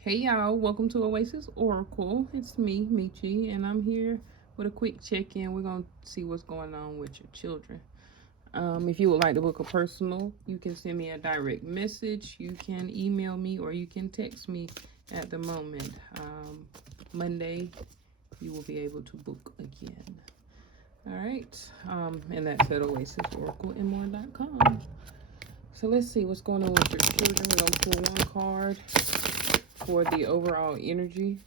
Hey y'all, welcome to Oasis Oracle. It's me, Michi, and I'm here with a quick check in. We're going to see what's going on with your children. If you would like to book a personal, you can send me a direct message, you can email me, or you can text me at the moment. Monday, you will be able to book again. All right, and that's at oasisoracle.com. So let's see what's going on with your children. We're going to pull one card for the overall energy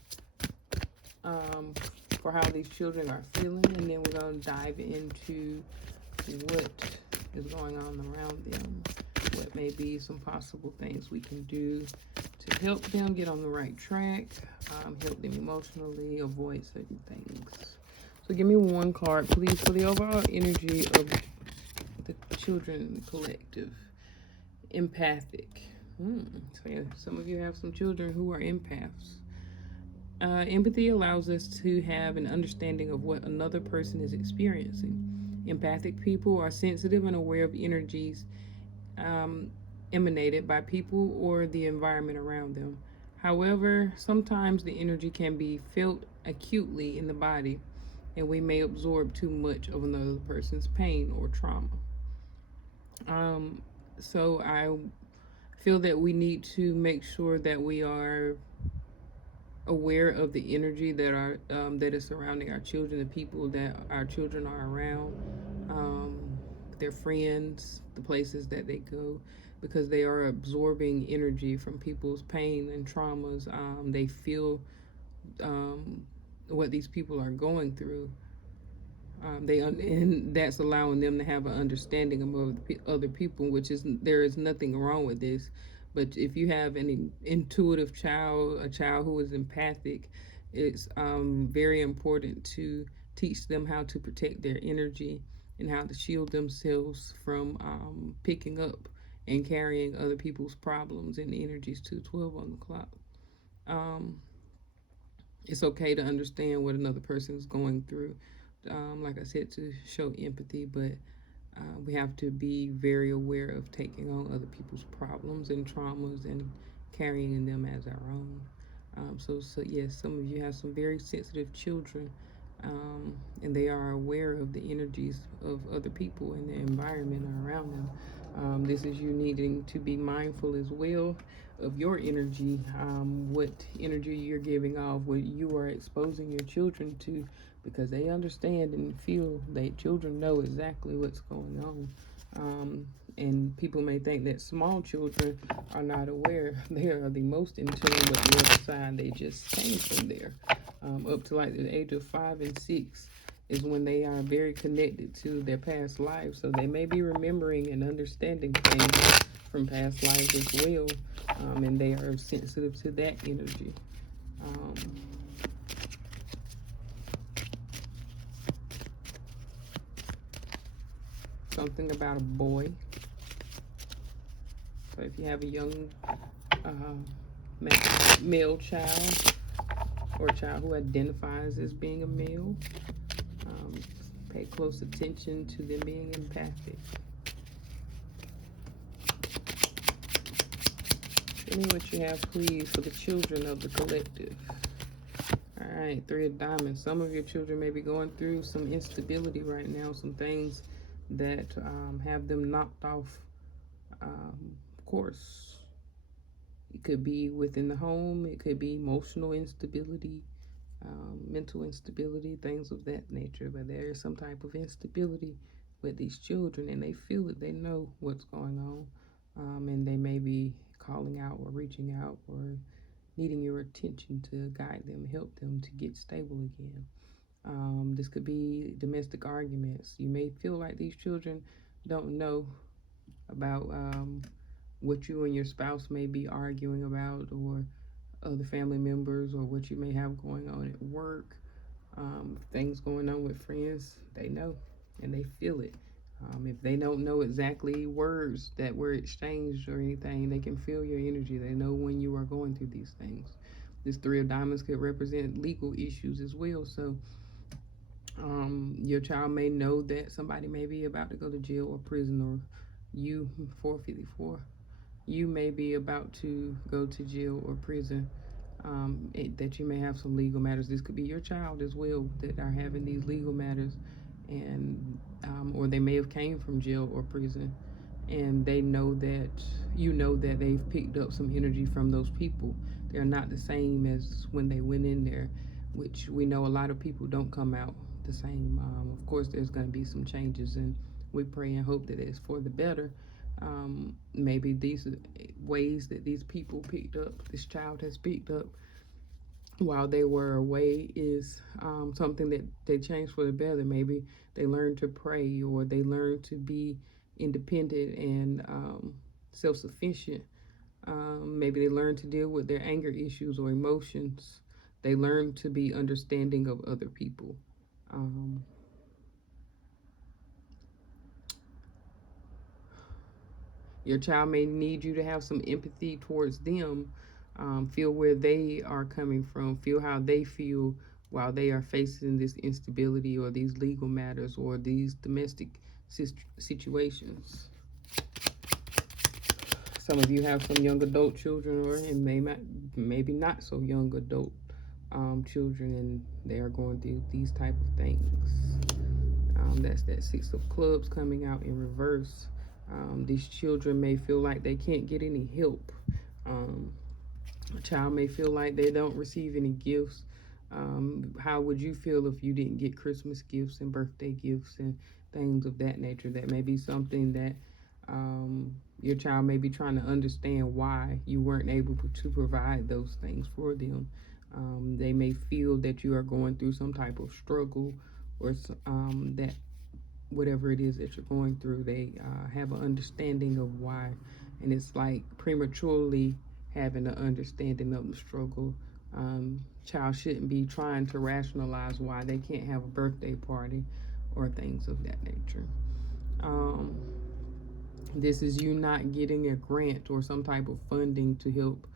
um, for how these children are feeling, and then we're going to dive into what is going on around them, what may be some possible things we can do to help them get on the right track, help them emotionally, avoid certain things. So give me one card, please, for the overall energy of the children collective. Empathic. So yeah, some of you have some children who are empaths. Empathy allows us to have an understanding of what another person is experiencing. Empathic people are sensitive and aware of energies um, emanated by people or the environment around them. However, sometimes the energy can be felt acutely in the body, and we may absorb too much of another person's pain or trauma. Um, so I feel that we need to make sure that we are aware of the energy that is surrounding our children, the people that our children are around, um, their friends, the places that they go, because they are absorbing energy from people's pain and traumas. They feel um, what these people are going through. And that's allowing them to have an understanding of other people, which is there is nothing wrong with this. But if you have an intuitive child, a child who is empathic, it's very important to teach them how to protect their energy and how to shield themselves from picking up and carrying other people's problems and energies to 12 on the clock. Um, it's okay to understand what another person is going through. Like I said, to show empathy, but we have to be very aware of taking on other people's problems and traumas and carrying them as our own. So yes, some of you have some very sensitive children, and they are aware of the energies of other people and the environment around them. This is you needing to be mindful as well of your energy, what energy you're giving off, what you are exposing your children to, because they understand and feel that children know exactly what's going on. And people may think that small children are not aware. They are the most in tune with the other side. They just came from there. Up to like the age of 5 and 6 is when they are very connected to their past lives. So they may be remembering and understanding things from past lives as well. And they are sensitive to that energy. Um, Something about a boy. So if you have a young male child or a child who identifies as being a male, um, pay close attention to them being empathic. Tell me what you have, please, for the children of the collective. All right, Three of Diamonds. Some of your children may be going through some instability right now, some things that have them knocked off course. It could be within the home, it could be emotional instability, mental instability, things of that nature. But there is some type of instability with these children, and they feel it, they know what's going on, and they may be calling out or reaching out or needing your attention to guide them, help them to get stable again. This could be domestic arguments. You may feel like these children don't know about what you and your spouse may be arguing about, or other family members, or what you may have going on at work, things going on with friends. They know and they feel it. If they don't know exactly words that were exchanged or anything, they can feel your energy. They know when you are going through these things. This Three of Diamonds could represent legal issues as well. So your child may know that somebody may be about to go to jail or prison, or you, 454, you may be about to go to jail or prison. that you may have some legal matters. This could be your child as well that are having these legal matters, and or they may have came from jail or prison, and they know that you know that they've picked up some energy from those people. They're not the same as when they went in there, which we know a lot of people don't come out the same. Of course, there's going to be some changes, and we pray and hope that it's for the better. Maybe these ways that these people picked up, this child has picked up while they were away, is something that they changed for the better. Maybe they learned to pray, or they learned to be independent and self-sufficient. Maybe they learned to deal with their anger issues or emotions. They learned to be understanding of other people. Um, your child may need you to have some empathy towards them. Feel where they are coming from, feel how they feel while they are facing this instability or these legal matters or these domestic situations. Some of you have some young adult children, or and maybe not so young adult children, and they are going through these type of things. That's that Six of Clubs coming out in reverse. These children may feel like they can't get any help. A child may feel like they don't receive any gifts. How would you feel if you didn't get Christmas gifts and birthday gifts and things of that nature? That may be something that your child may be trying to understand why you weren't able to provide those things for them. They may feel that you are going through some type of struggle, or that whatever it is that you're going through, they have an understanding of why. And it's like prematurely having an understanding of the struggle. Child shouldn't be trying to rationalize why they can't have a birthday party or things of that nature. This is you not getting a grant or some type of funding to help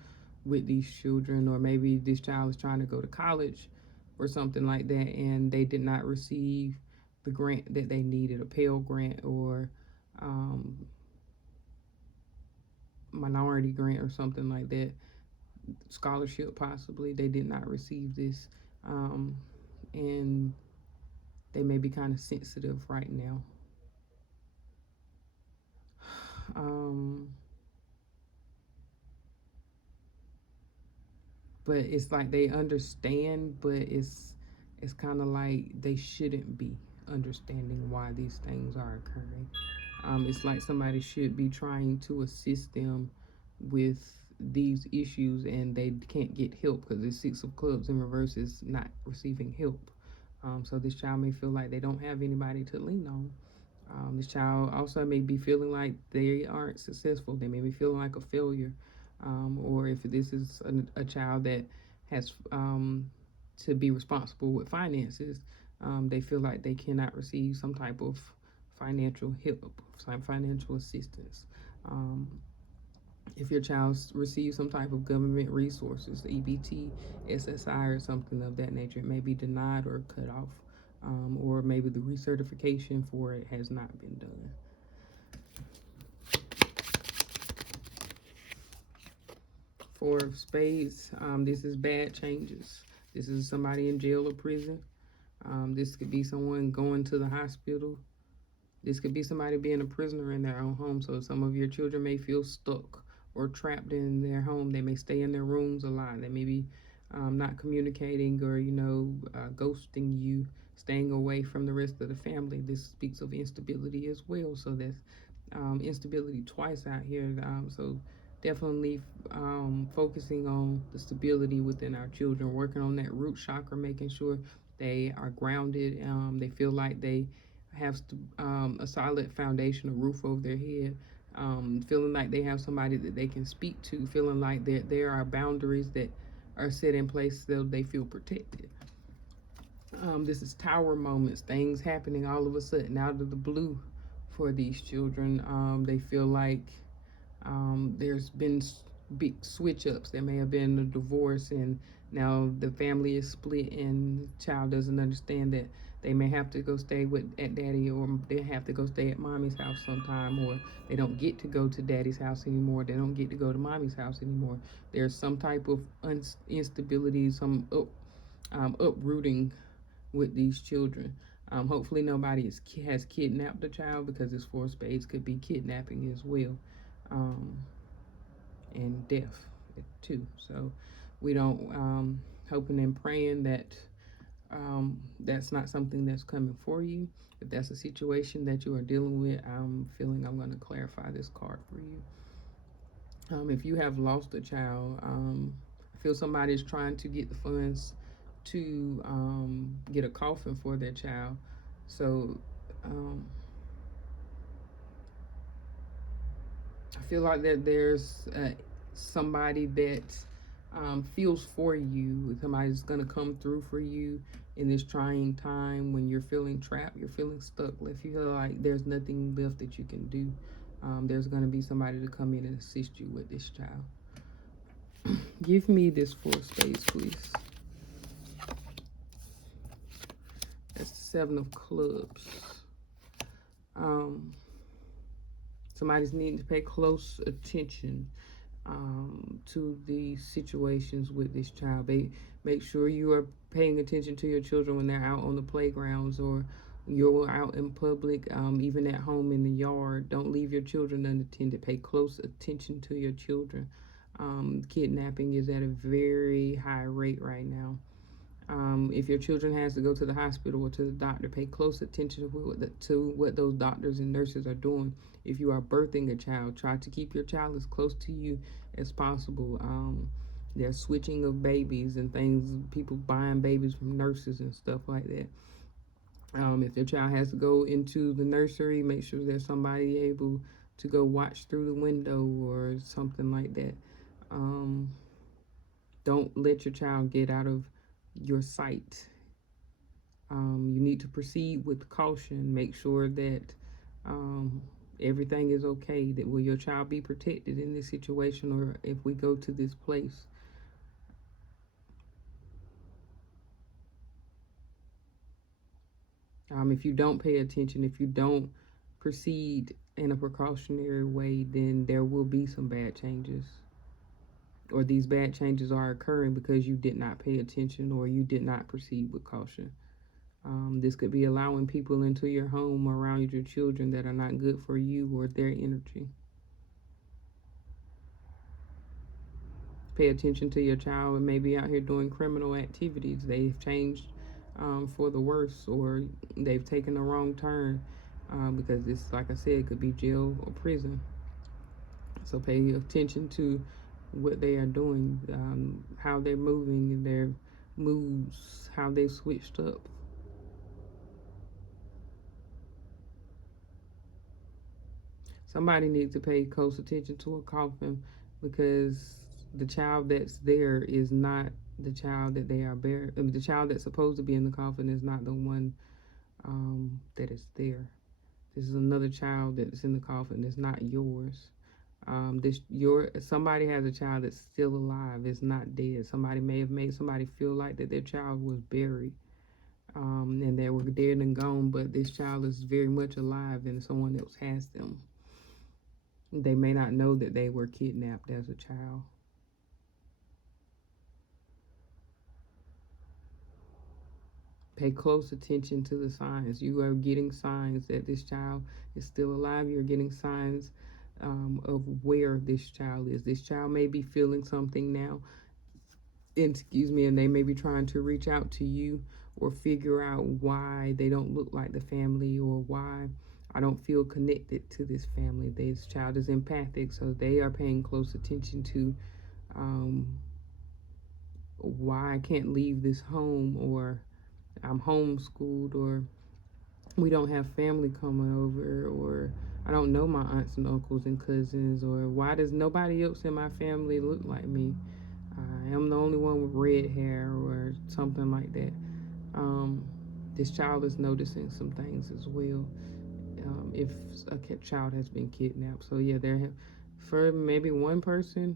with these children, or maybe this child is trying to go to college or something like that, and they did not receive the grant that they needed, a Pell Grant or minority grant or something like that, scholarship possibly. They did not receive this, and they may be kind of sensitive right now. But it's like they understand, but it's kind of like they shouldn't be understanding why these things are occurring. It's like somebody should be trying to assist them with these issues, and they can't get help because the Six of Clubs in reverse is not receiving help. So this child may feel like they don't have anybody to lean on. This child also may be feeling like they aren't successful. They may be feeling like a failure. Or if this is a child that has to be responsible with finances, they feel like they cannot receive some type of financial help, some financial assistance. If your child receives some type of government resources, EBT, SSI, or something of that nature, it may be denied or cut off, or maybe the recertification for it has not been done. Four of Spades, this is bad changes. This is somebody in jail or prison. This could be someone going to the hospital. This could be somebody being a prisoner in their own home. So some of your children may feel stuck or trapped in their home. They may stay in their rooms a lot. They may be not communicating, or ghosting you, staying away from the rest of the family. This speaks of instability as well. So there's instability twice out here. So definitely focusing on the stability within our children, working on that root chakra, making sure they are grounded. They feel like they have a solid foundation, a roof over their head, feeling like they have somebody that they can speak to, feeling like there are boundaries that are set in place so they feel protected. This is tower moments, things happening all of a sudden out of the blue for these children. They feel like there's been big switch ups. There may have been a divorce, and now the family is split, and the child doesn't understand that They may have to go stay at daddy, or they have to go stay at mommy's house sometime, or they don't get to go to daddy's house anymore. They don't get to go to mommy's house anymore. There's some type of instability, some uprooting with these children. Hopefully nobody has kidnapped the child, because this four spades could be kidnapping as well, and death too. So we don't hoping and praying that that's not something that's coming for you. If that's a situation that you are dealing with, I'm feeling I'm going to clarify this card for you. If you have lost a child, I feel somebody is trying to get the funds to get a coffin for their child. So I feel like that there's somebody that feels for you. Somebody's going to come through for you in this trying time when you're feeling trapped, you're feeling stuck. If you feel like there's nothing left that you can do, there's going to be somebody to come in and assist you with this child. Give me this four spades, please. That's the seven of clubs. Somebody's needing to pay close attention to the situations with this child. Make sure you are paying attention to your children when they're out on the playgrounds, or you're out in public, even at home in the yard. Don't leave your children unattended. Pay close attention to your children. Kidnapping is at a very high rate right now. If your children has to go to the hospital or to the doctor, pay close attention to what those doctors and nurses are doing. If you are birthing a child, try to keep your child as close to you as possible. There's switching of babies and things, people buying babies from nurses and stuff like that. If your child has to go into the nursery, make sure there's somebody able to go watch through the window or something like that. Don't let your child get out of your sight. You need to proceed with caution. Make sure that everything is okay. That will your child be protected in this situation, or if we go to this place? If you don't pay attention, if you don't proceed in a precautionary way, then there will be some bad changes. Or these bad changes are occurring because you did not pay attention or you did not proceed with caution. This could be allowing people into your home around your children that are not good for you or their energy. Pay attention to your child and maybe out here doing criminal activities. They've changed for the worse, or they've taken a wrong turn, because this, like I said, could be jail or prison. So pay attention to what they are doing, how they're moving, their moves, how they switched up. Somebody needs to pay close attention to a coffin, because the child that's there is not the child that they are bearing. The child that's supposed to be in the coffin is not the one that is there. This is another child that's in the coffin. It's not yours. Somebody has a child that's still alive. It's not dead. Somebody may have made somebody feel like that their child was buried, and they were dead and gone. But this child is very much alive, and someone else has them. They may not know that they were kidnapped as a child. Pay close attention to the signs. You are getting signs that this child is still alive. You're getting signs of where this child is. This child may be feeling something now, and they may be trying to reach out to you or figure out why they don't look like the family, or why I don't feel connected to this family. This child is empathic, so they are paying close attention to why I can't leave this home, or I'm homeschooled, or we don't have family coming over, or I don't know my aunts and uncles and cousins, or why does nobody else in my family look like me? I am the only one with red hair, or something like that. This child is noticing some things as well, if a child has been kidnapped. So yeah, for maybe one person,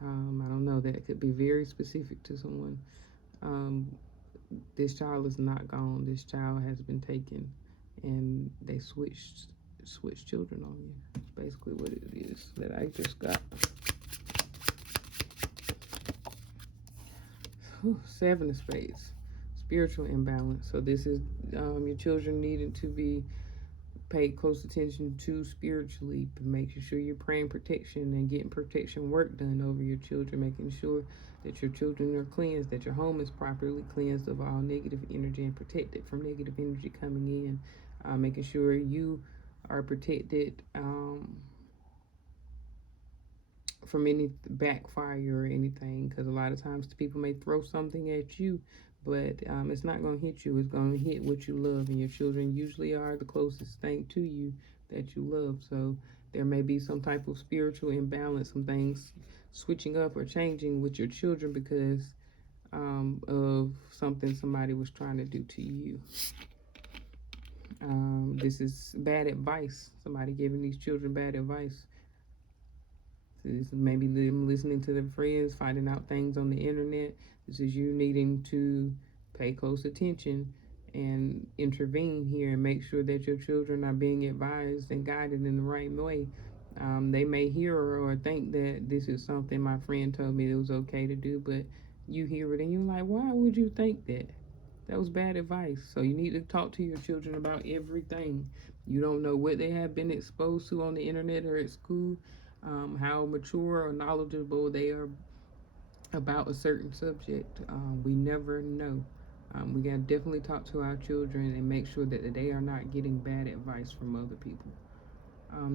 I don't know, that could be very specific to someone. this child is not gone. This child has been taken, and they switched children on you. That's basically what it is that I just got. Seven of Spades, spiritual imbalance. So this is your children needing to be paid close attention to spiritually, making sure you're praying protection and getting protection work done over your children, making sure that your children are cleansed, that your home is properly cleansed of all negative energy and protected from negative energy coming in, making sure you are protected from any backfire or anything, because a lot of times people may throw something at you, but it's not going to hit you. It's going to hit what you love, and your children usually are the closest thing to you that you love. So there may be some type of spiritual imbalance, some things switching up or changing with your children because of something somebody was trying to do to you. This is bad advice. Somebody giving these children bad advice. This is maybe them listening to their friends, finding out things on the internet. This is you needing to pay close attention and intervene here and make sure that your children are being advised and guided in the right way. They may hear or think that this is something my friend told me it was okay to do, but you hear it and you're like, why would you think that? That was bad advice. So you need to talk to your children about everything. You don't know what they have been exposed to on the internet or at school, how mature or knowledgeable they are about a certain subject. We never know. We got to definitely talk to our children and make sure that they are not getting bad advice from other people.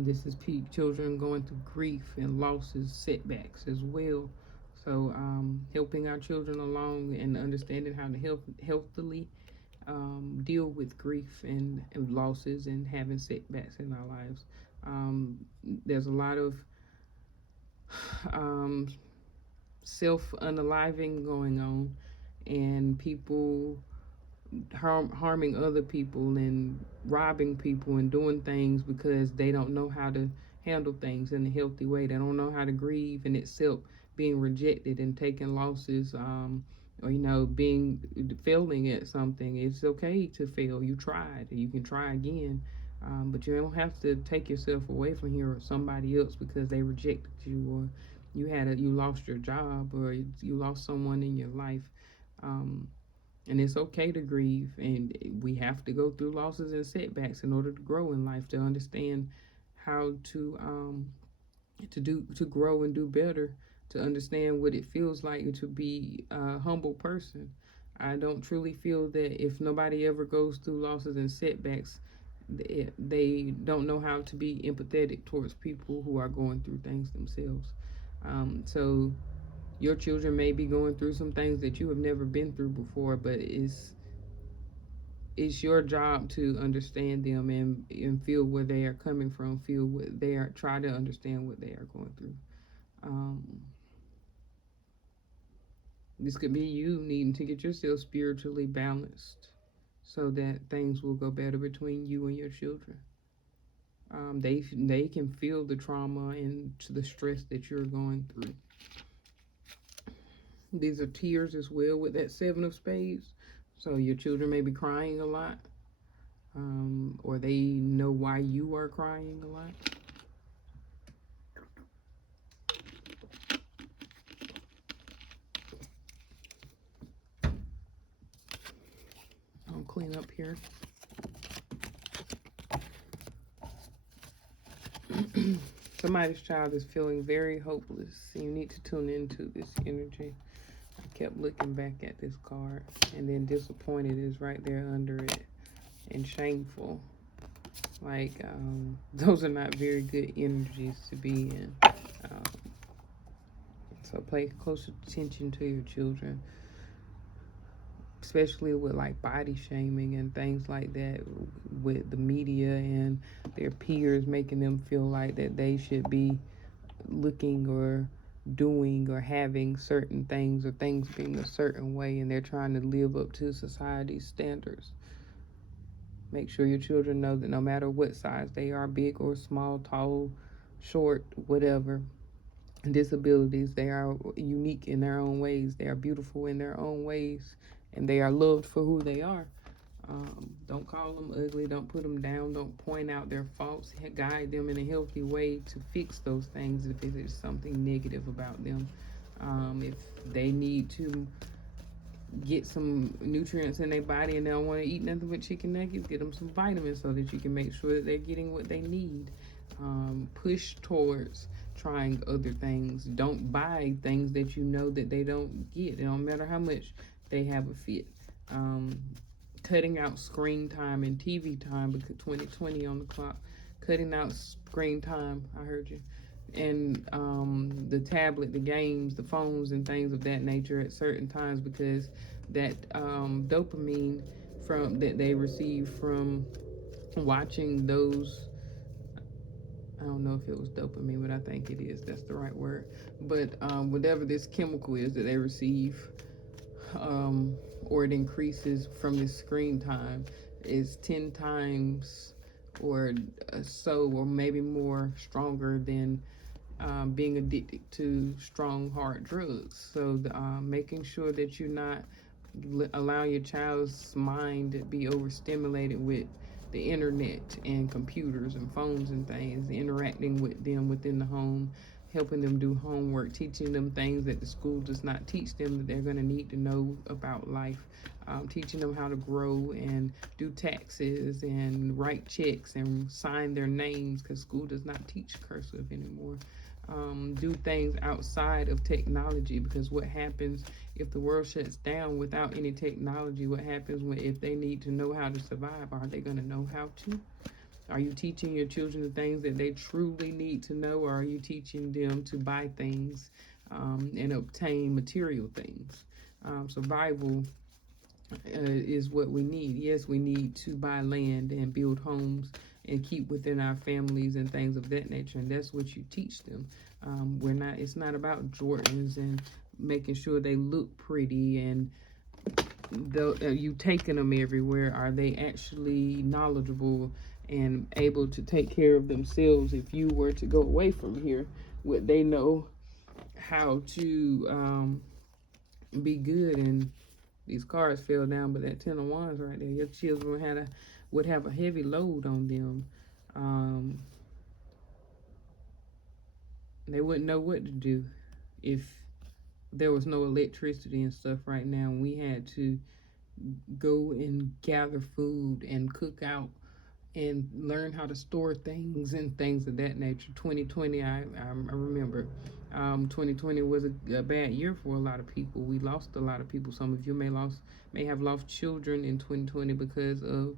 This is children going through grief and losses, setbacks as well. So helping our children along and understanding how to healthily deal with grief and losses and having setbacks in our lives. There's a lot of self-unaliving going on, and people harming other people and robbing people and doing things because they don't know how to handle things in a healthy way. They don't know how to grieve and accept being rejected and taking losses, or being failing at something. It's okay to fail. You tried. You can try again. But you don't have to take yourself away from here or somebody else because they rejected you, or you lost your job, or you lost someone in your life. And it's okay to grieve, and we have to go through losses and setbacks in order to grow in life, to understand how to grow and do better, to understand what it feels like to be a humble person. I don't truly feel that if nobody ever goes through losses and setbacks, they don't know how to be empathetic towards people who are going through things themselves. So your children may be going through some things that you have never been through before, but it's your job to understand them and feel where they are coming from, feel what they are, try to understand what they are going through. This could be you needing to get yourself spiritually balanced so that things will go better between you and your children. They can feel the trauma and the stress that you're going through. These are tears as well with that Seven of Spades. So your children may be crying a lot, or they know why you are crying a lot. I'll clean up here. Somebody's child is feeling very hopeless. You need to tune into this energy. I kept looking back at this card, and then disappointed is right there under it, and shameful. Like, those are not very good energies to be in. So pay close attention to your children, especially with like body shaming and things like that, with the media and their peers making them feel like that they should be looking or doing or having certain things, or things being a certain way, and they're trying to live up to society's standards. Make sure your children know that no matter what size they are, big or small, tall, short, whatever, disabilities, they are unique in their own ways. They are beautiful in their own ways, and they are loved for who they are. Don't call them ugly. Don't put them down. Don't point out their faults. Guide them in a healthy way to fix those things if there's something negative about them. If they need to get some nutrients in their body and they don't want to eat nothing but chicken nuggets, get them some vitamins so that you can make sure that they're getting what they need. Push towards trying other things. Don't buy things that you know that they don't get. It don't matter how much they have a fit. Cutting out screen time and TV time, because 2020 on the clock. Cutting out screen time, I heard you. And the tablet, the games, the phones, and things of that nature at certain times, because that dopamine from that they receive from watching those, I don't know if it was dopamine, but I think it is. That's the right word. But whatever this chemical is that they receive, or it increases from the screen time, is 10 times or so, or maybe more, stronger than being addicted to strong, hard drugs. So making sure that you're not allowing your child's mind to be overstimulated with the internet and computers and phones and things, interacting with them within the home, helping them do homework, teaching them things that the school does not teach them that they're going to need to know about life, teaching them how to grow and do taxes and write checks and sign their names, because school does not teach cursive anymore. Do things outside of technology, because what happens if the world shuts down without any technology? What happens if they need to know how to survive? Are they going to know how to? Are you teaching your children the things that they truly need to know, or are you teaching them to buy things and obtain material things? Survival is what we need. Yes, we need to buy land and build homes and keep within our families and things of that nature, and that's what you teach them. It's not about Jordans and making sure they look pretty and you taking them everywhere. Are they actually knowledgeable and able to take care of themselves? If you were to go away from here, would they know how to be good? And these cars fell down, but that 10 of wands right there, your children would have a heavy load on them. They wouldn't know what to do if there was no electricity and stuff right now. We had to go and gather food and cook out and learn how to store things and things of that nature. 2020, I remember, 2020 was a bad year for a lot of people. We lost a lot of people. Some of you may have lost children in 2020 because of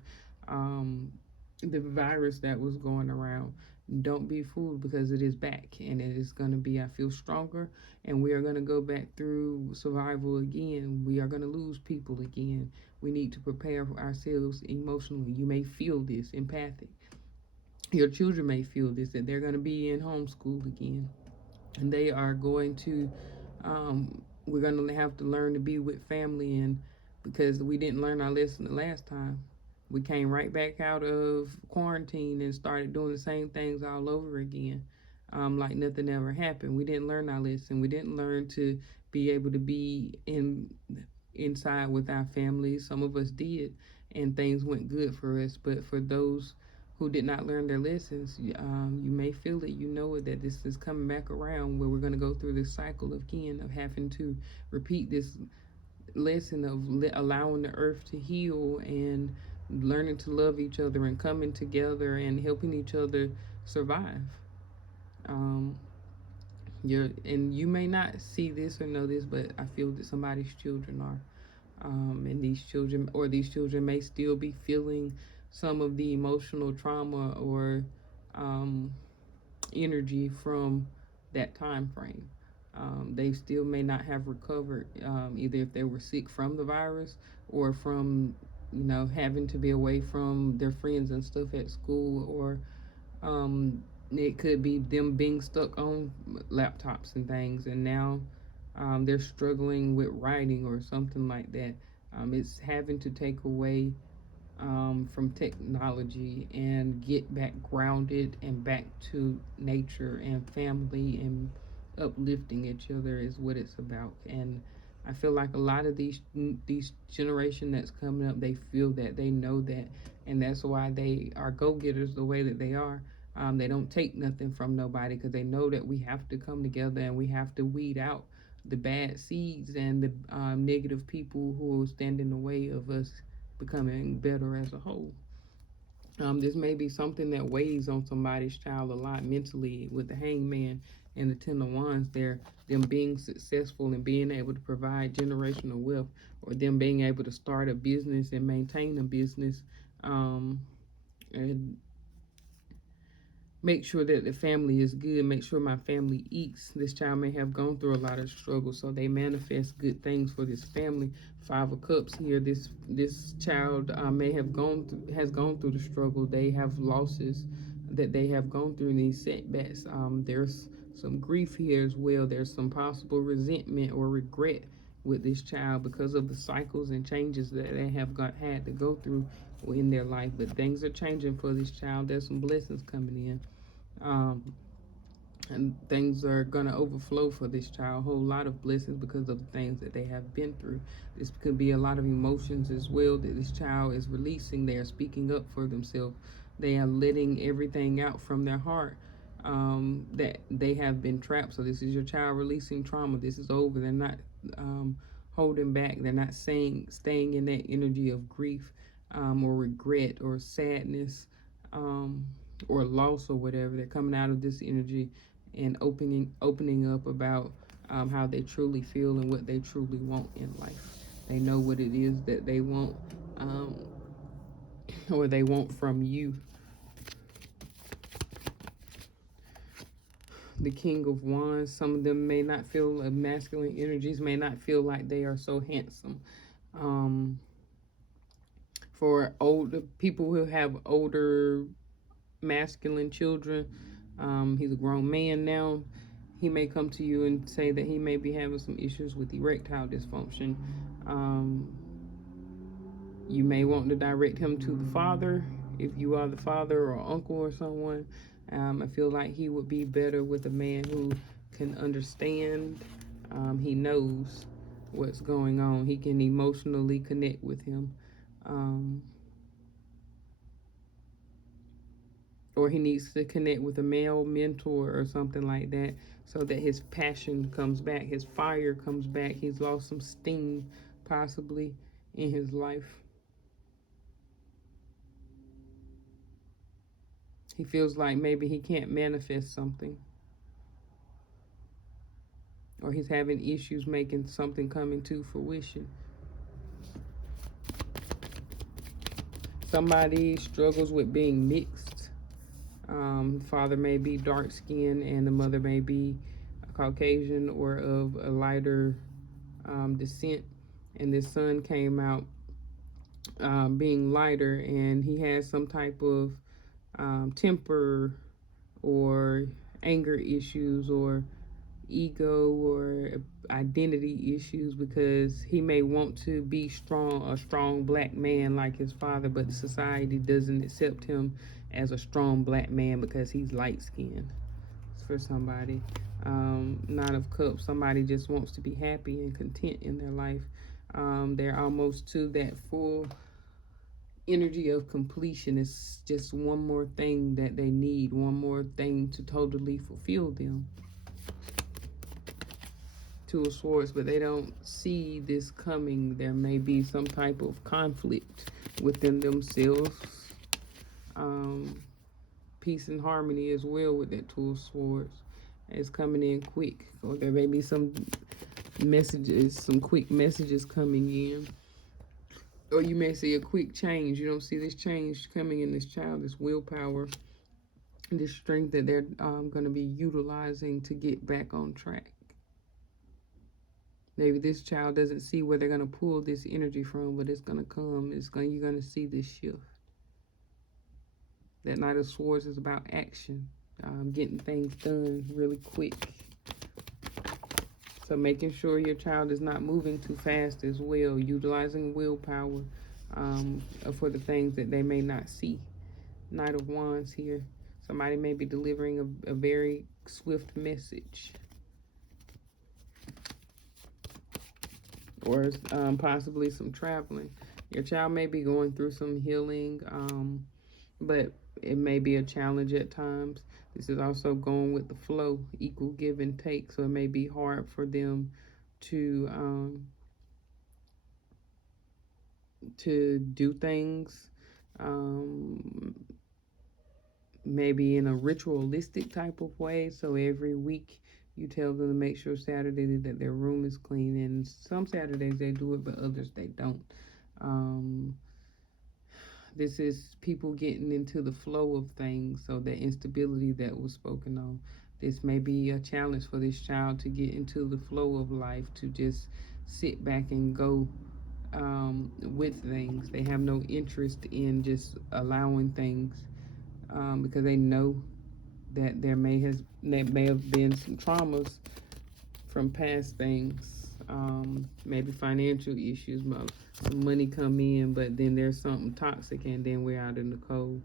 the virus that was going around. Don't be fooled, because it is back, and it is going to be, I feel, stronger, and we are going to go back through survival again. We are going to lose people again. We need to prepare ourselves emotionally. You may feel this, empathic. Your children may feel this, that they're going to be in homeschool again, and they are going to, we're going to have to learn to be with family, and because we didn't learn our lesson the last time. We came right back out of quarantine and started doing the same things all over again, like nothing ever happened. We didn't learn our lesson. We didn't learn to be able to be inside with our families. Some of us did, and things went good for us. But for those who did not learn their lessons, you may feel it, you know it, that this is coming back around, where we're going to go through this cycle again of having to repeat this lesson of allowing the earth to heal and learning to love each other and coming together and helping each other survive. And you may not see this or know this, but I feel that somebody's children are, and these children may still be feeling some of the emotional trauma or energy from that time frame. They still may not have recovered, either if they were sick from the virus or from having to be away from their friends and stuff at school, or it could be them being stuck on laptops and things, and now they're struggling with writing or something like that. It's having to take away from technology and get back grounded and back to nature and family and uplifting each other is what it's about. And I feel like a lot of these generation that's coming up, they feel that, they know that, and that's why they are go-getters the way that they are. They don't take nothing from nobody because they know that we have to come together and we have to weed out the bad seeds and the negative people who will stand in the way of us becoming better as a whole. This may be something that weighs on somebody's child a lot mentally with the hangman and the Ten of Wands there, them being successful and being able to provide generational wealth, or them being able to start a business and maintain a business, and make sure that the family is good, make sure my family eats. This child may have gone through a lot of struggle, so they manifest good things for this family. Five of Cups here, this child may have has gone through the struggle. They have losses that they have gone through in these setbacks. There's some grief here as well. There's some possible resentment or regret with this child because of the cycles and changes that they have had to go through in their life. But things are changing for this child. There's some blessings coming in, and things are gonna overflow for this child. A whole lot of blessings because of the things that they have been through. This could be a lot of emotions as well that this child is releasing. They are speaking up for themselves. They are letting everything out from their heart, that they have been trapped. So this is your child releasing trauma. This is over. They're not holding back. They're not staying in that energy of grief, or regret or sadness, or loss or whatever. They're coming out of this energy and opening up about how they truly feel and what they truly want in life. They know what it is that they want, or they want from you. The King of Wands, some of them may not feel masculine energies, may not feel like they are so handsome. For older people who have older masculine children, he's a grown man now. He may come to you and say that he may be having some issues with erectile dysfunction. You may want to direct him to the father if you are the father or uncle or someone. I feel like he would be better with a man who can understand. He knows what's going on. He can emotionally connect with him. Or he needs to connect with a male mentor or something like that, so that his passion comes back, his fire comes back. He's lost some steam possibly in his life. He feels like maybe he can't manifest something, or he's having issues making something come into fruition. Somebody struggles with being mixed. Father may be dark skinned and the mother may be a Caucasian or of a lighter descent, and this son came out being lighter, and he has some type of temper or anger issues or ego or identity issues, because he may want to be a strong black man like his father, but society doesn't accept him as a strong black man because he's light skinned. For somebody, Nine of Cups, somebody just wants to be happy and content in their life. They're almost to that full energy of completion. It's just one more thing that they need, one more thing to totally fulfill them. Two of Swords, but they don't see this coming. There may be some type of conflict within themselves. Peace and harmony as well with that Two of Swords. It's coming in quick, or there may be some messages, some quick messages coming in, or you may see a quick change. You don't see this change coming in this child, this willpower, this strength that they're going to be utilizing to get back on track. Maybe this child doesn't see where they're going to pull this energy from, but it's going to come. You're going to see this shift. That Knight of Swords is about action, getting things done really quick. So making sure your child is not moving too fast as well, utilizing willpower for the things that they may not see. Knight of Wands here. Somebody may be delivering a very swift message. or possibly some traveling. Your child may be going through some healing, but it may be a challenge at times. This is also going with the flow, equal give and take. So it may be hard for them to do things, um, maybe in a ritualistic type of way. So every week you tell them to make sure Saturday that their room is clean. And some Saturdays they do it, but others they don't. Um, this is people getting into the flow of things. So the instability that was spoken on. This may be a challenge for this child to get into the flow of life, to just sit back and go with things. They have no interest in just allowing things, because they know that there may have been some traumas from past things, maybe financial issues, some money come in, but then there's something toxic, and then we're out in the cold.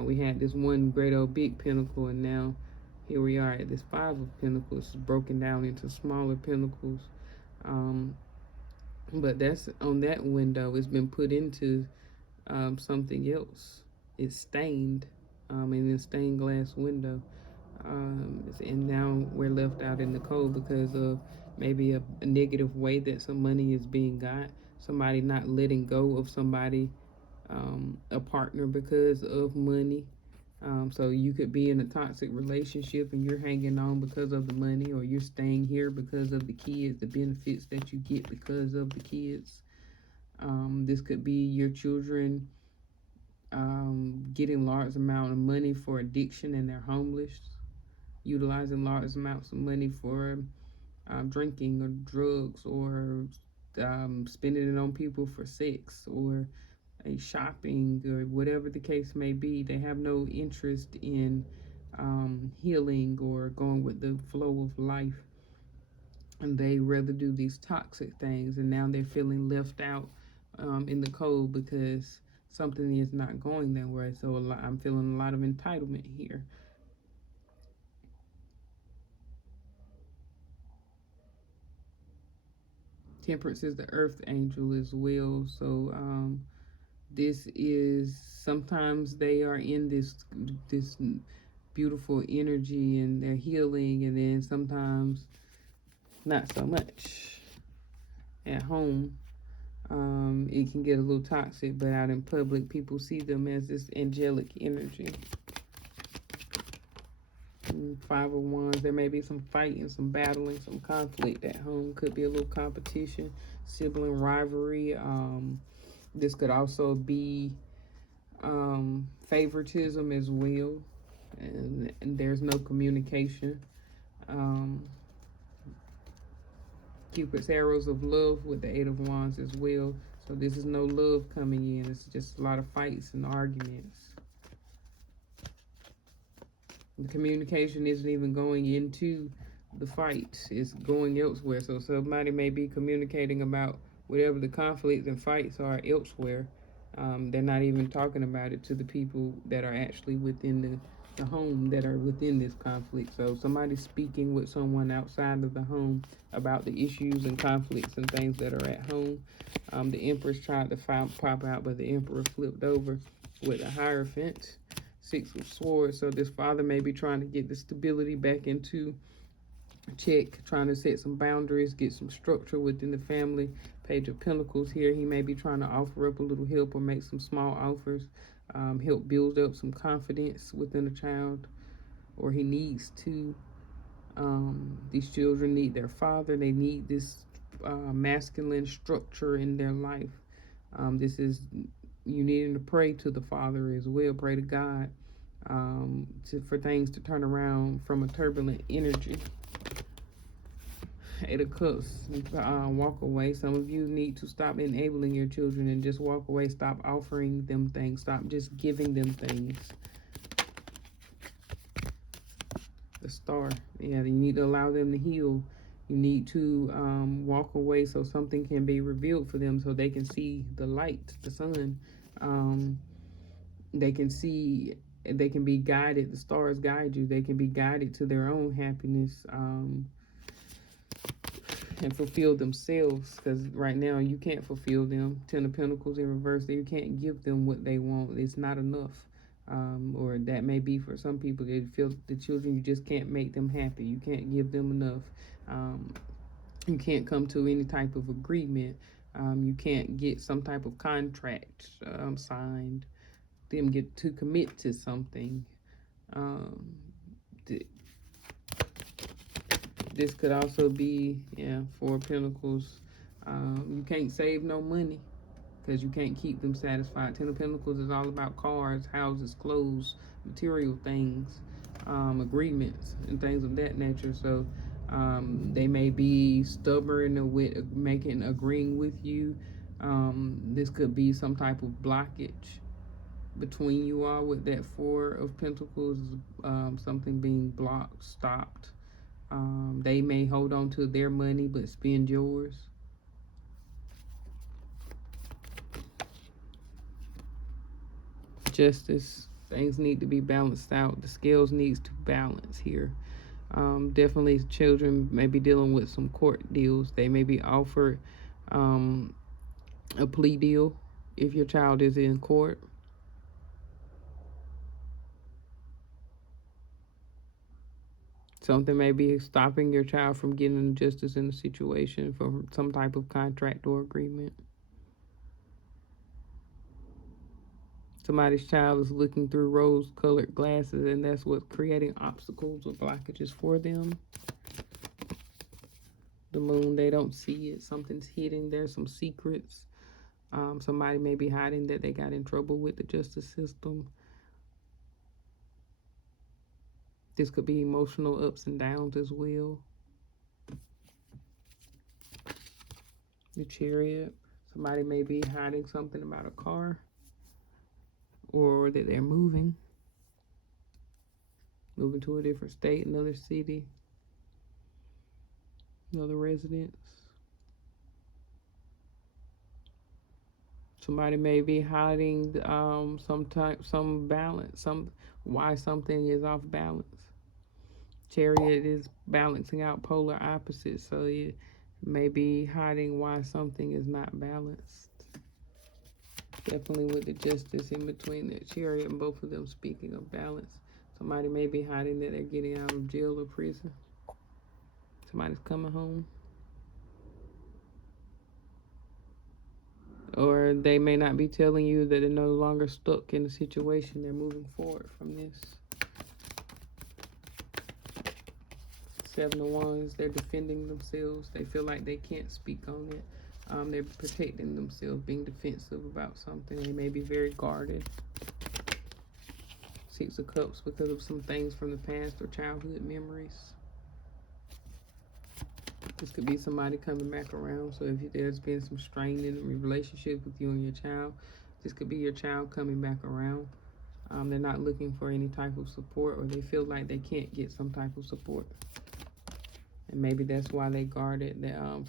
We had this one great old big pinnacle, and now here we are at this five of pentacles, broken down into smaller pinnacles. Um, but that's on that window. It's been put into something else. It's stained, in a stained glass window. And now we're left out in the cold because of maybe a negative way that some money is being got. Somebody not letting go of somebody, a partner, because of money. So you could be in a toxic relationship and you're hanging on because of the money, or you're staying here because of the kids, the benefits that you get because of the kids. This could be your children getting large amount of money for addiction and they're homeless, utilizing large amounts of money for drinking or drugs, or spending it on people for sex, or a shopping, or whatever the case may be. They have no interest in healing or going with the flow of life, and they rather do these toxic things, and now they're feeling left out in the cold because something is not going their way. So I'm feeling a lot of entitlement here. Temperance is the earth angel as well. So this is, sometimes they are in this beautiful energy and they're healing, and then sometimes not so much. At home, it can get a little toxic, but out in public, people see them as this angelic energy. Five of Wands, there may be some fighting, some battling, some conflict at home. Could be a little competition, sibling rivalry. This could also be favoritism as well, and there's no communication. Cupid's arrows of love with the Eight of Wands as well. So this is no love coming in. It's just a lot of fights and arguments. The communication isn't even going into the fight. It's going elsewhere. So somebody may be communicating about whatever the conflicts and fights are elsewhere. They're not even talking about it to the people that are actually within the home, that are within this conflict. So somebody's speaking with someone outside of the home about the issues and conflicts and things that are at home. The Empress tried to pop out, but the Emperor flipped over with a Hierophant. Six of Swords. So this father may be trying to get the stability back into check, trying to set some boundaries, get some structure within the family. Page of Pentacles here. He may be trying to offer up a little help or make some small offers, help build up some confidence within a child, or he needs to. These children need their father. They need this masculine structure in their life. This is you needing to pray to the Father as well. Pray to God for things to turn around from a turbulent energy. Eight of Cups, walk away. Some of you need to stop enabling your children and just walk away. Stop offering them things. Stop just giving them things. The Star. Yeah, you need to allow them to heal. You need to walk away so something can be revealed for them, so they can see the light, the sun. They can see, they can be guided. The stars guide you. They can be guided to their own happiness. and fulfill themselves, because right now you can't fulfill them. Ten of Pentacles in reverse, you can't give them what they want. It's not enough. Or that may be for some people. They feel the children, you just can't make them happy. You can't give them enough. You can't come to any type of agreement. You can't get some type of contract signed. Them get to commit to something. This could also be, yeah, Four of Pentacles. You can't save no money because you can't keep them satisfied. Ten of Pentacles is all about cars, houses, clothes, material things, agreements, and things of that nature. So they may be stubborn with agreeing with you. This could be some type of blockage between you all with that Four of Pentacles, something being blocked, stopped. They may hold on to their money but spend yours. Justice. Things need to be balanced out. The scales needs to balance here. Definitely children may be dealing with some court deals. They may be offered a plea deal if your child is in court. Something may be stopping your child from getting justice in the situation from some type of contract or agreement. Somebody's child is looking through rose-colored glasses, and that's what's creating obstacles or blockages for them. The moon, they don't see it. Something's hidden. There's some secrets. Somebody may be hiding that they got in trouble with the justice system. This could be emotional ups and downs as well. The Chariot. Somebody may be hiding something about a car, or that they're moving to a different state, another city, another residence. Somebody may be hiding some balance, why something is off balance. Chariot is balancing out polar opposites, so it may be hiding why something is not balanced. Definitely with the Justice in between the Chariot and both of them speaking of balance. Somebody may be hiding that they're getting out of jail or prison. Somebody's coming home. Or they may not be telling you that they're no longer stuck in the situation. They're moving forward from this. Seven of Wands, they're defending themselves. They feel like they can't speak on it. They're protecting themselves, being defensive about something. They may be very guarded. Six of Cups because of some things from the past or childhood memories. This could be somebody coming back around. So if there's been some strain in the relationship with you and your child, this could be your child coming back around. They're not looking for any type of support, or they feel like they can't get some type of support. And maybe that's why they guard it.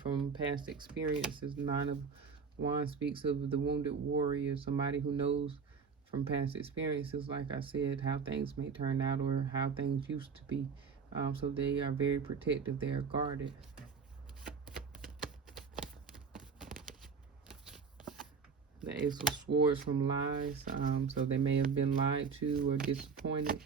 From past experiences, Nine of Wands speaks of the wounded warrior, somebody who knows from past experiences, like I said, how things may turn out or how things used to be. So they are very protective. They are guarded. The Ace of Swords from lies. So they may have been lied to or disappointed,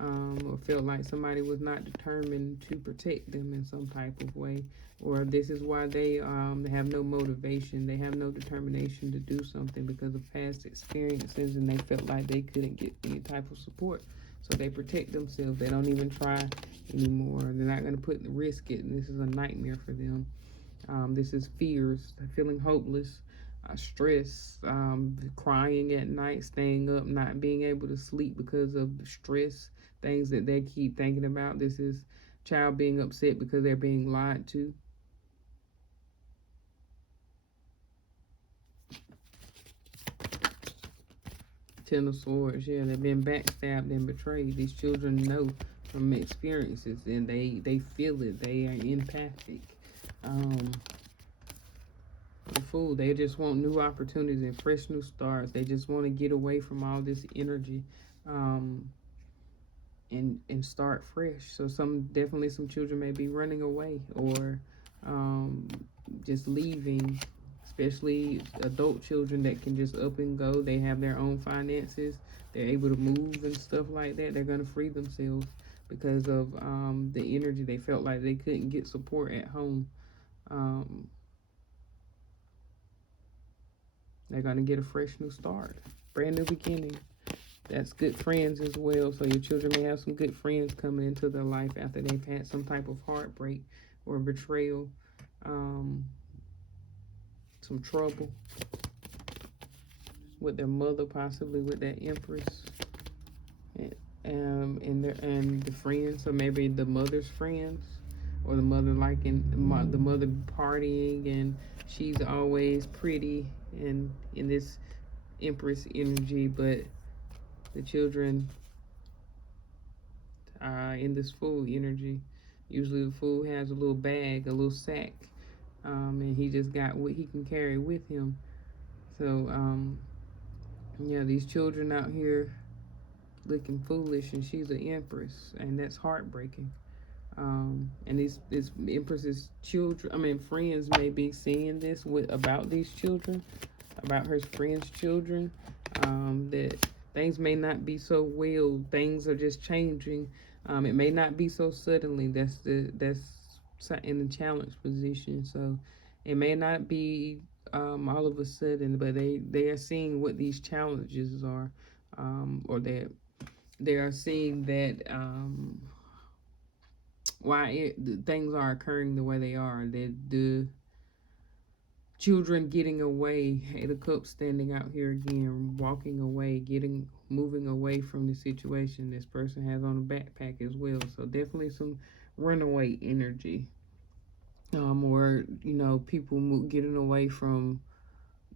or felt like somebody was not determined to protect them in some type of way. Or this is why they have no motivation. They have no determination to do something because of past experiences, and they felt like they couldn't get any type of support. So they protect themselves. They don't even try anymore. They're not going to put the risk it. And this is a nightmare for them. This is fears, feeling hopeless, stress, crying at night, staying up, not being able to sleep because of stress, things that they keep thinking about. This is child being upset because they're being lied to. Ten of Swords, yeah, they've been backstabbed and betrayed. These children know from experiences, and they feel it. They are empathic. The Fool, they just want new opportunities and fresh new starts. They just want to get away from all this energy, and start fresh. So definitely some children may be running away, or um, just leaving, especially adult children that can just up and go. They have their own finances. They're able to move and stuff like that. They're gonna free themselves because of the energy. They felt like they couldn't get support at home. Um, they're gonna get a fresh new start, brand new beginning. That's good friends as well. So your children may have some good friends coming into their life after they've had some type of heartbreak or betrayal, um, some trouble with their mother, possibly with that Empress, and the friends, or maybe the mother's friends, or the mother liking the mother partying, and she's always pretty and in this Empress energy, but the children in this Fool energy. Usually the Fool has a little bag, a little sack, and he just got what he can carry with him. So, yeah, these children out here looking foolish, and she's an Empress, and that's heartbreaking. And this Empress's children, I mean, friends may be seeing this about these children, about her friends' children, that things may not be so well. Things are just changing. It may not be so suddenly. That's in the challenge position. So it may not be all of a sudden, but they are seeing what these challenges are, or they are seeing that things are occurring the way they are. That the children getting away, Eight of Cups standing out here again, walking away, moving away from the situation. This person has on a backpack as well, so definitely some runaway energy, or people getting away from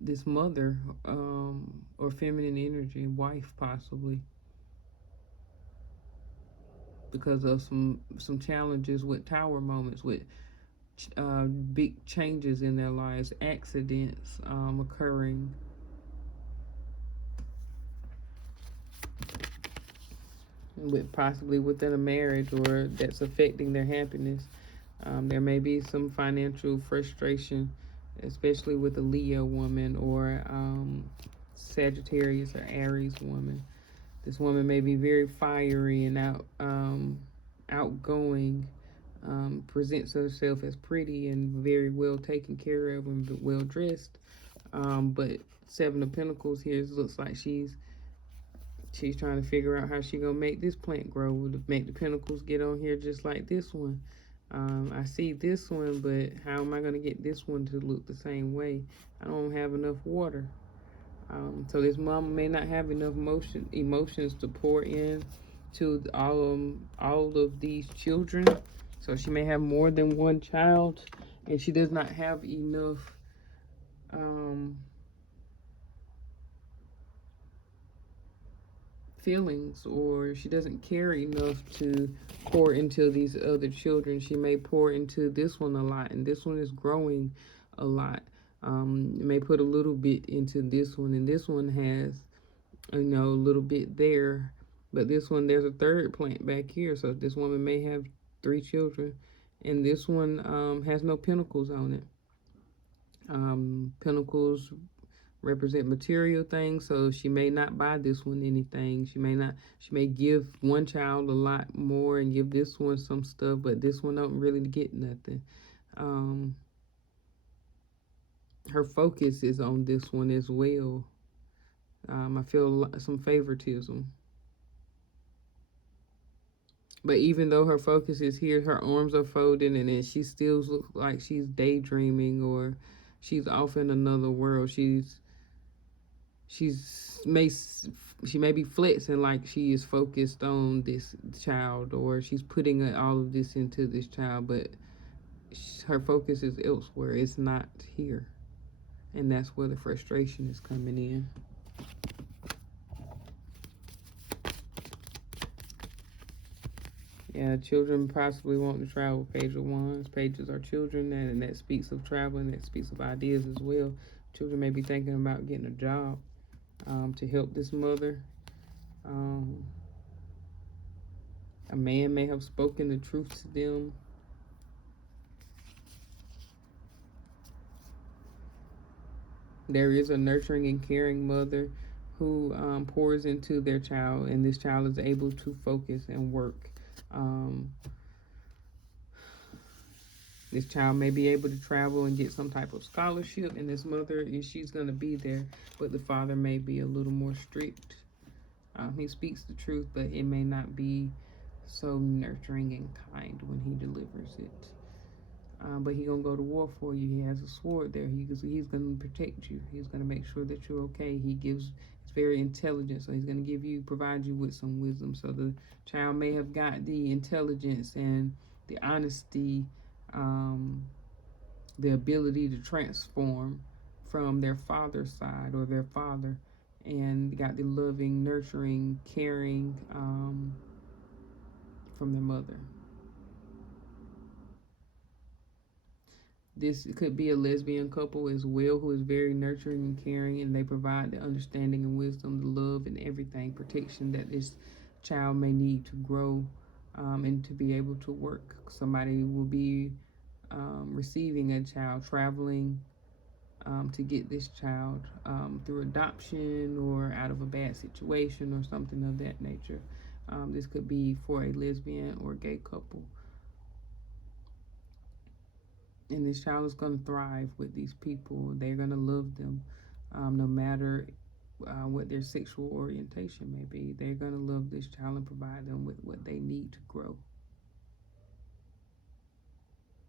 this mother, or feminine energy, wife possibly, because of some challenges with tower moments, with big changes in their lives, accidents occurring, with possibly within a marriage, or that's affecting their happiness. There may be some financial frustration, especially with a Leo woman, or Sagittarius or Aries woman. This woman may be very fiery and outgoing, presents herself as pretty and very well taken care of and well dressed. But Seven of Pentacles here looks like she's trying to figure out how she gonna make this plant grow, to make the pentacles get on here just like this one. I see this one, but how am I gonna get this one to look the same way? I don't have enough water. So this mama may not have enough emotions to pour in to all of these children. So she may have more than one child, and she does not have enough feelings, or she doesn't care enough to pour into these other children. She may pour into this one a lot, and this one is growing a lot. May put a little bit into this one, and this one has a little bit there, but this one, there's a third plant back here. So this woman may have 3 children, and this one has no pentacles on it. Pentacles represent material things, so she may not buy this one anything. She may give one child a lot more and give this one some stuff, but this one don't really get nothing. Her focus is on this one as well. I feel some favoritism. But even though her focus is here, her arms are folded, and then she still looks like she's daydreaming, or she's off in another world. She may be flexing like she is focused on this child, or she's putting all of this into this child, but her focus is elsewhere. It's not here, and that's where the frustration is coming in. Yeah, children possibly want to travel. Page of Wands. Pages are children, and that speaks of traveling. That speaks of ideas as well. Children may be thinking about getting a job to help this mother. A man may have spoken the truth to them. There is a nurturing and caring mother who pours into their child, and this child is able to focus and work. Um, this child may be able to travel and get some type of scholarship, and this mother, she's going to be there, but the father may be a little more strict. He speaks the truth, but it may not be so nurturing and kind when he delivers it. But he gonna go to war for you. He has a sword there. He's gonna protect you. He's gonna make sure that you're okay. He's very intelligent, so he's gonna provide you with some wisdom. So the child may have got the intelligence and the honesty, um, the ability to transform from their father's side or their father, and got the loving, nurturing, caring from their mother. This could be a lesbian couple as well who is very nurturing and caring, and they provide the understanding and wisdom, the love, and everything, protection that this child may need to grow and to be able to work. Somebody will be receiving a child, traveling to get this child through adoption or out of a bad situation or something of that nature. This could be for a lesbian or gay couple. And this child is going to thrive with these people. They're going to love them no matter what their sexual orientation may be. They're going to love this child and provide them with what they need to grow.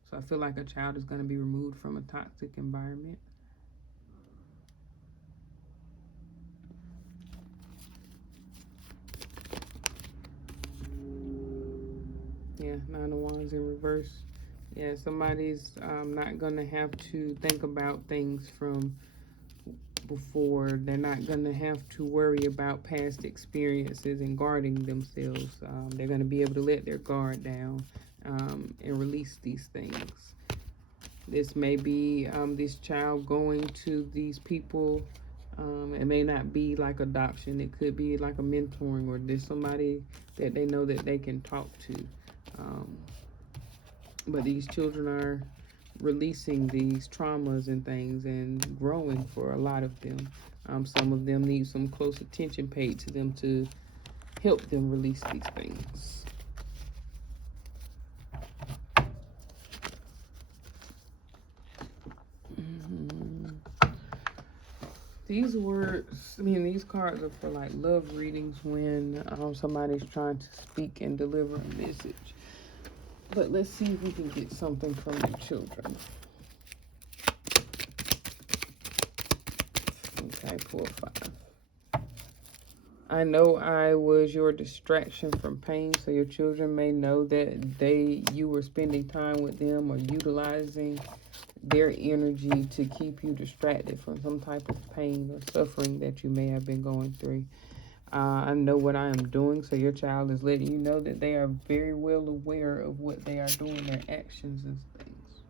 So I feel like a child is going to be removed from a toxic environment. Yeah, Nine of Wands in reverse. Yeah, somebody's not going to have to think about things from before. They're not going to have to worry about past experiences and guarding themselves. They're going to be able to let their guard down and release these things. This may be this child going to these people. It may not be like adoption. It could be like a mentoring, or there's somebody that they know that they can talk to. But these children are releasing these traumas and things and growing for a lot of them. Some of them need some close attention paid to them to help them release these things. These words, these cards are for like love readings when somebody's trying to speak and deliver a message. But let's see if we can get something from the children. Okay, 4 or 5. I know I was your distraction from pain, so your children may know that you were spending time with them or utilizing their energy to keep you distracted from some type of pain or suffering that you may have been going through. I know what I am doing, so your child is letting you know that they are very well aware of what they are doing, their actions and things.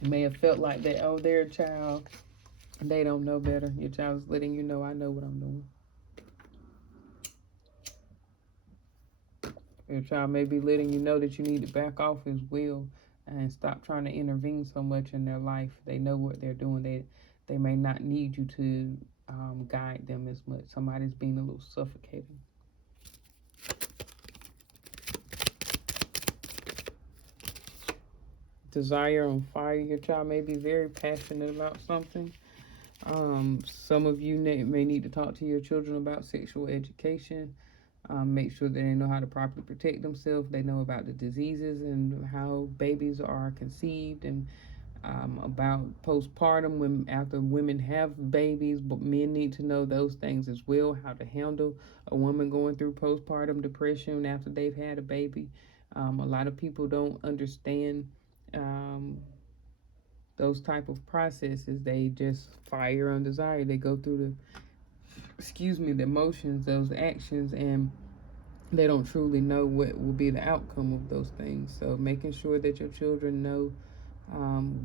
You may have felt like that, oh, they're a child, they don't know better. Your child is letting you know, I know what I'm doing. Your child may be letting you know that you need to back off as well and stop trying to intervene so much in their life. They know what they're doing. They may not need you to guide them as much. Somebody's being a little suffocating. Desire on fire. Your child may be very passionate about something. Some of you may need to talk to your children about sexual education. Make sure that they know how to properly protect themselves. They know about the diseases and how babies are conceived, and about postpartum when after women have babies. But men need to know those things as well, how to handle a woman going through postpartum depression after they've had a baby. A lot of people don't understand those type of processes. They just fire on desire. They go through the emotions, those actions, and they don't truly know what will be the outcome of those things. So making sure that your children know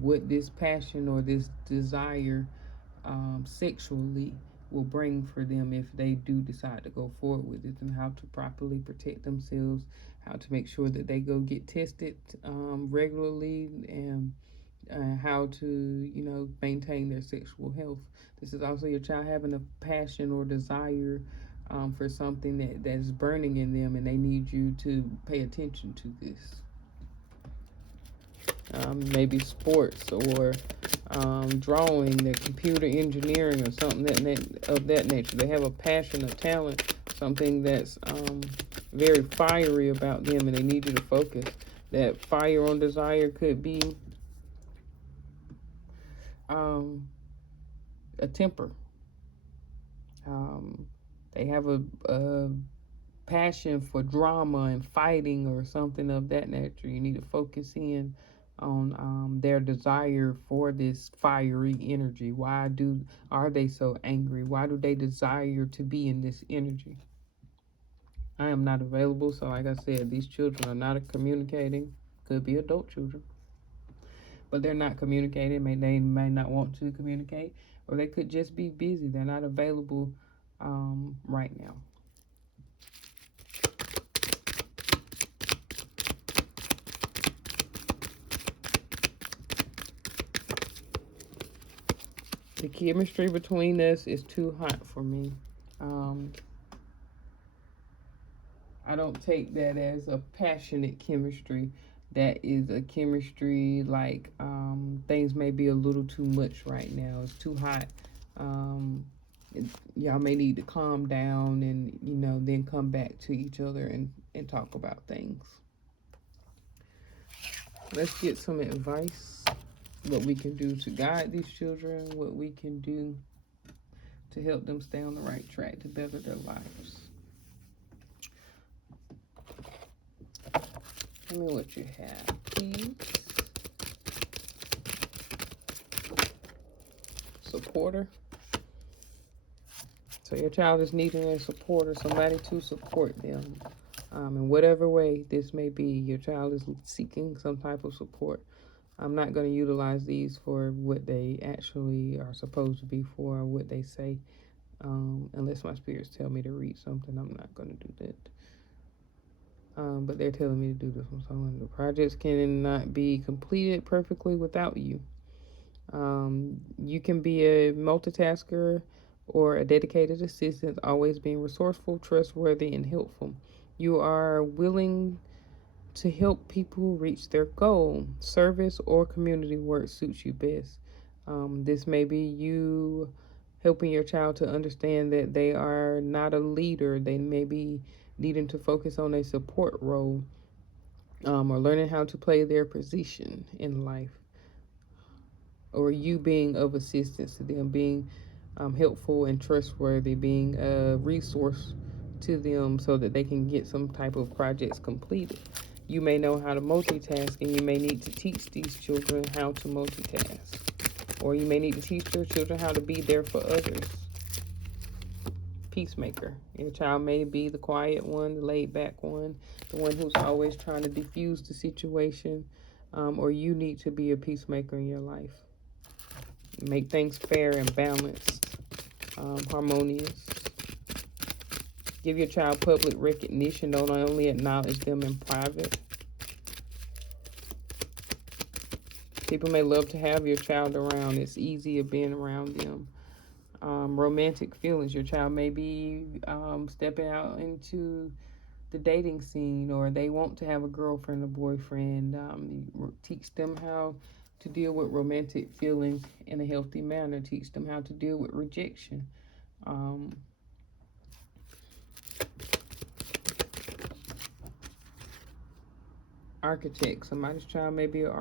what this passion or this desire sexually will bring for them if they do decide to go forward with it, and how to properly protect themselves, how to make sure that they go get tested regularly, and how to, maintain their sexual health. This is also your child having a passion or desire for something that's burning in them, and they need you to pay attention to this. Maybe sports or drawing, their computer engineering, or something of that nature. They have a passion, a talent, something that's very fiery about them, and they need you to focus. That fire on desire could be a temper. They have a passion for drama and fighting or something of that nature. You need to focus in on their desire for this fiery energy. Are they so angry? Why do they desire to be in this energy? I am not available, so like I said, these children are not communicating. Could be adult children, but they're not communicating. They may not want to communicate, or they could just be busy. They're not available right now. The chemistry between us is too hot for me. I don't take that as a passionate chemistry. That is a chemistry like things may be a little too much right now. It's too hot. Y'all may need to calm down and, then come back to each other and talk about things. Let's get some advice. What we can do to guide these children. What we can do to help them stay on the right track to better their lives. Tell me what you have, please. Supporter. So your child is needing a supporter, somebody to support them. In whatever way this may be, your child is seeking some type of support. I'm not going to utilize these for what they actually are supposed to be for, or what they say. Unless my spirits tell me to read something, I'm not going to do that. But they're telling me to do this one. So the projects cannot be completed perfectly without you. You can be a multitasker or a dedicated assistant, always being resourceful, trustworthy, and helpful. You are willing to help people reach their goal. Service or community work suits you best. This may be you helping your child to understand that they are not a leader. They may be needing to focus on a support role, or learning how to play their position in life, or you being of assistance to them, being helpful and trustworthy, being a resource to them so that they can get some type of projects completed. You may know how to multitask, and you may need to teach these children how to multitask. Or you may need to teach your children how to be there for others. Peacemaker. Your child may be the quiet one, the laid back one, the one who's always trying to diffuse the situation, or you need to be a peacemaker in your life. Make things fair and balanced, harmonious. Give your child public recognition. Don't only acknowledge them in private. People may love to have your child around. It's easier being around them. Romantic feelings. Your child may be stepping out into the dating scene, or they want to have a girlfriend or boyfriend. Teach them how to deal with romantic feelings in a healthy manner. Teach them how to deal with rejection. Architect. Somebody's child may be an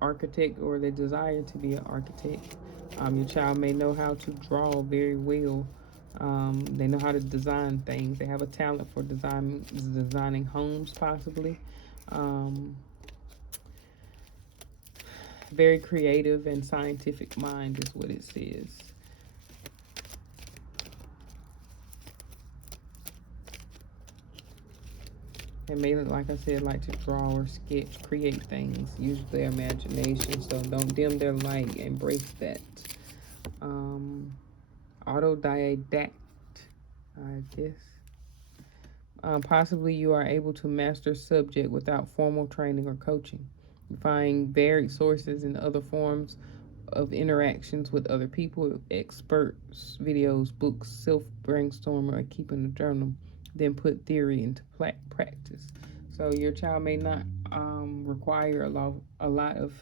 architect, or they desire to be an architect. Your child may know how to draw very well. They know how to design things. They have a talent for designing homes, possibly. Very creative and scientific mind is what it says. They may, like I said, like to draw or sketch, create things, use their imagination. So don't dim their light. Embrace that. Autodidact, I guess. Possibly you are able to master subject without formal training or coaching. Find varied sources and other forms of interactions with other people, experts, videos, books, self brainstorm, or keeping a journal. Then put theory into practice. So your child may not require a lot of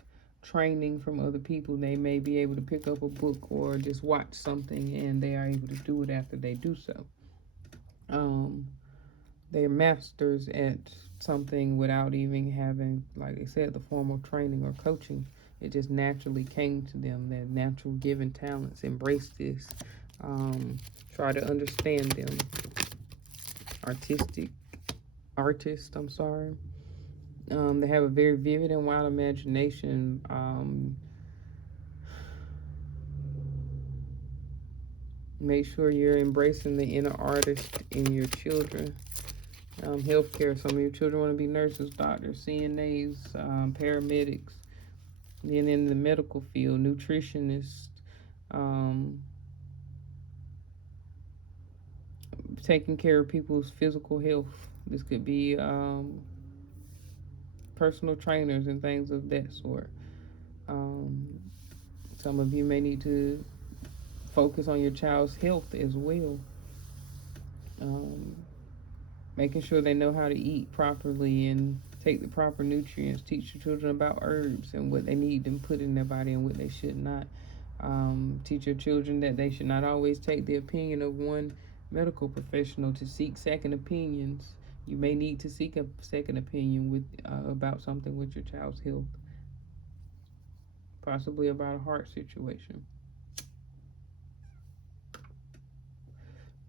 training from other people. They may be able to pick up a book or just watch something, and they are able to do it after they do so. Um, they're masters at something without even having, like I said, the formal training or coaching. It just naturally came to them, their natural given talents. Embrace this. Try to understand them. Artistic, artist, I'm sorry. They have a very vivid and wild imagination. Make sure you're embracing the inner artist in your children. Healthcare. Some of your children want to be nurses, doctors, CNAs, paramedics. Then in the medical field, nutritionists, um, taking care of people's physical health. This could be personal trainers and things of that sort. Um, some of you may need to focus on your child's health as well. Um, Making sure they know how to eat properly and take the proper nutrients. Teach your children about herbs and what they need to put in their body and what they should not. Teach your children that they should not always take the opinion of one medical professional, to seek second opinions. You may need to seek a second opinion with about something with your child's health, possibly about a heart situation.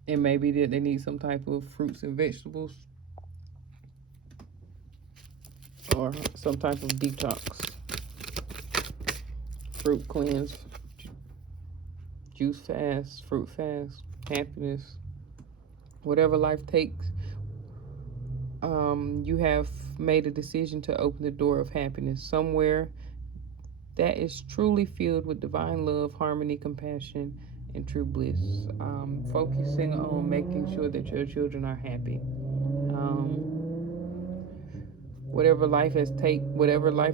It may be that they need some type of fruits and vegetables or some type of detox, fruit cleanse, juice fast, fruit fast, happiness, whatever life takes. You have made a decision to open the door of happiness somewhere that is truly filled with divine love, harmony, compassion, and true bliss. Focusing on making sure that your children are happy. Whatever life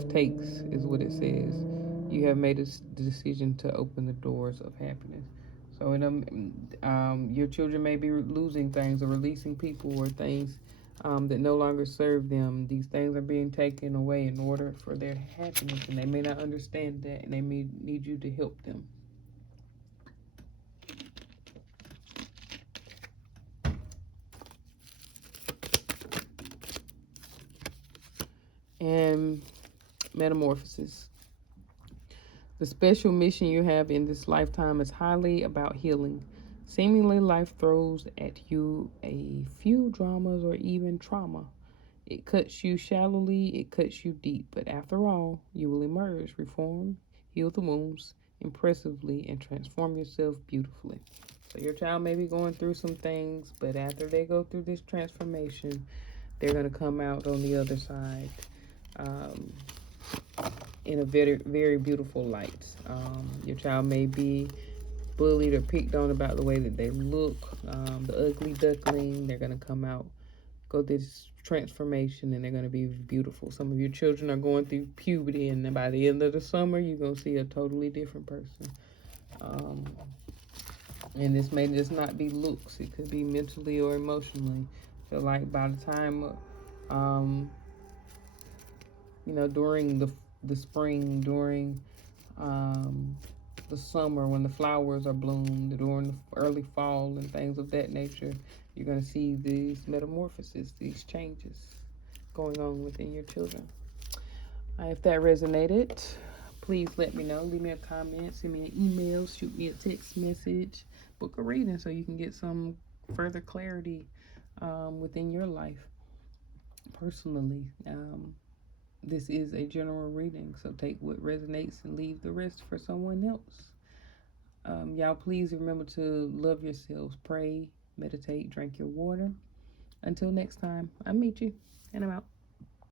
takes is what it says. You have made a decision to open the doors of happiness. So, your children may be losing things or releasing people or things that no longer serve them. These things are being taken away in order for their happiness, and they may not understand that, and they may need you to help them. And metamorphosis. The special mission you have in this lifetime is highly about healing. Seemingly, life throws at you a few dramas or even trauma. It cuts you shallowly, it cuts you deep, but after all, you will emerge, reform, heal the wounds impressively, and transform yourself beautifully. So, your child may be going through some things, but after they go through this transformation, they're going to come out on the other side. Um, in a very, very beautiful light. Your child may be bullied or picked on about the way that they look, the ugly duckling. They're going to come out, go through this transformation, and they're going to be beautiful. Some of your children are going through puberty, and then by the end of the summer, you're going to see a totally different person. And this may just not be looks, it could be mentally or emotionally. So, like, by the time, during the spring, during the summer, when the flowers are bloomed, during the early fall and things of that nature, you're going to see these metamorphoses, these changes going on within your children. If that resonated, please let me know. Leave me a comment, send me an email, shoot me a text message, book a reading so you can get some further clarity within your life personally. This is a general reading, so take what resonates and leave the rest for someone else. Y'all, please remember to love yourselves, pray, meditate, drink your water. Until next time, I'm Michi, and I'm out.